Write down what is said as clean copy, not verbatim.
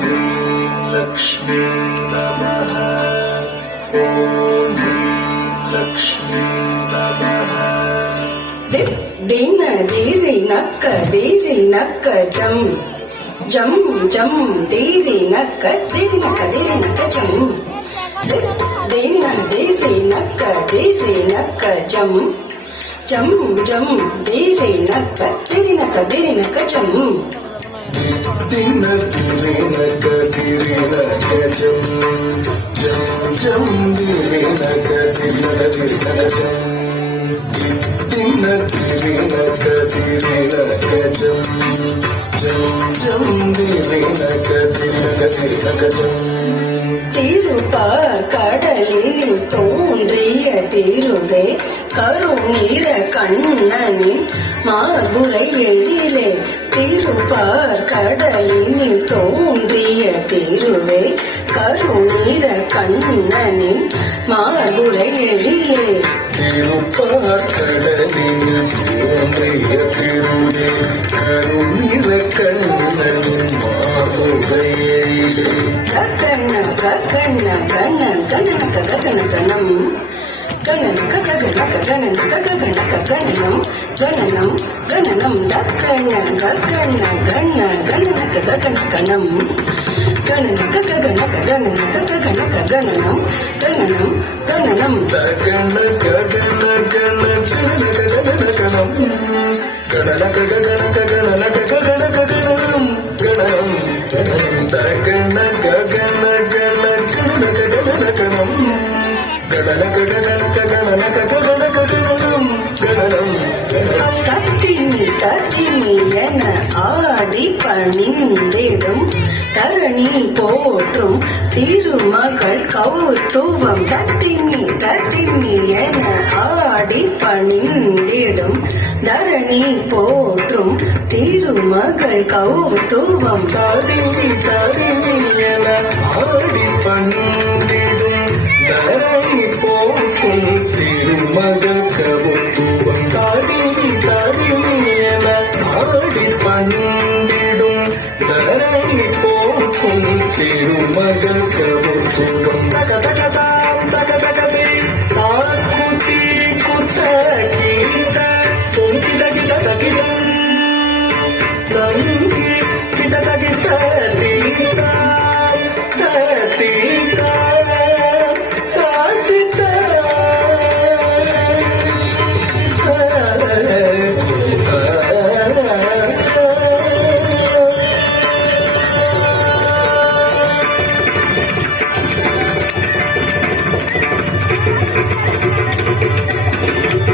ह्रीं लक्ष्मी नमः। ॐ ह्रीं लक्ष्मी नमः। दिस दिन दीरी नक्क जम जम जम दीरी नक्क जम। दिस दिन दीरी नक्क जम जम जम दीरी नक्क जम। दिन दीरी नक्क जम जम जम दीरी नक्क जम। दिन दीरी नक्क जम जम जम दीरी नक्क जम। திருப்பார் கடலில் தோன்றிய திருவே கருநீர கண்ணனின் மார்புரை எழிலே। திருப்பார் கடலில் தோன்றிய திருவே கருநீர கண்ணனின் மார்புரை எழிலே। திருப்பார் கடலில் தோன்றிய திருவே கருநீர கண்ணனின் மார்புரை எழிலே। கண்ண கண்ண கண்ண கண்ண கண்ண கண்ணம் கண்ணனக ககனக கண்ணனக ககனக கண்ணனம் கண்ணனம் கண்ணனம் தக்கண்ண கண்ண கண்ண கண்ணனக ககன கண்ணம் கண்ணனக ககனக கண்ணனக ககனக கண்ணனம் கண்ணனம் கண்ணனம் தக்கண்ண ககன கண்ண கண்ணனக ககனம் கண்ணனக ககனக கண்ணனக ககனக கண்ணனம் கண்ணனம் கண்ணனம் தக்கண்ண ககன கண்ண கண்ணனக ககனகம் கண்ணனக ககனக கண்ணனக ககனக கண்ணனம் கண்ணனம் கண்ணனம் தத்தினி என ஆடி பணிந்திடும் தரணி போற்றும் திருமகள் கௌத்துவம்। தத்தினி என ஆடி பணிந்திடும் தரணி போற்றும் திருமகள் கௌத்துவம்। தத்தினி என ஆடி பணிந்திடும் தரணி போற்றும் திருமகள் கௌத்துவம்। தத்தினி என ஆடி பணிந்திடும் தரணி போற்றும் திருமகள் கௌத்துவம்।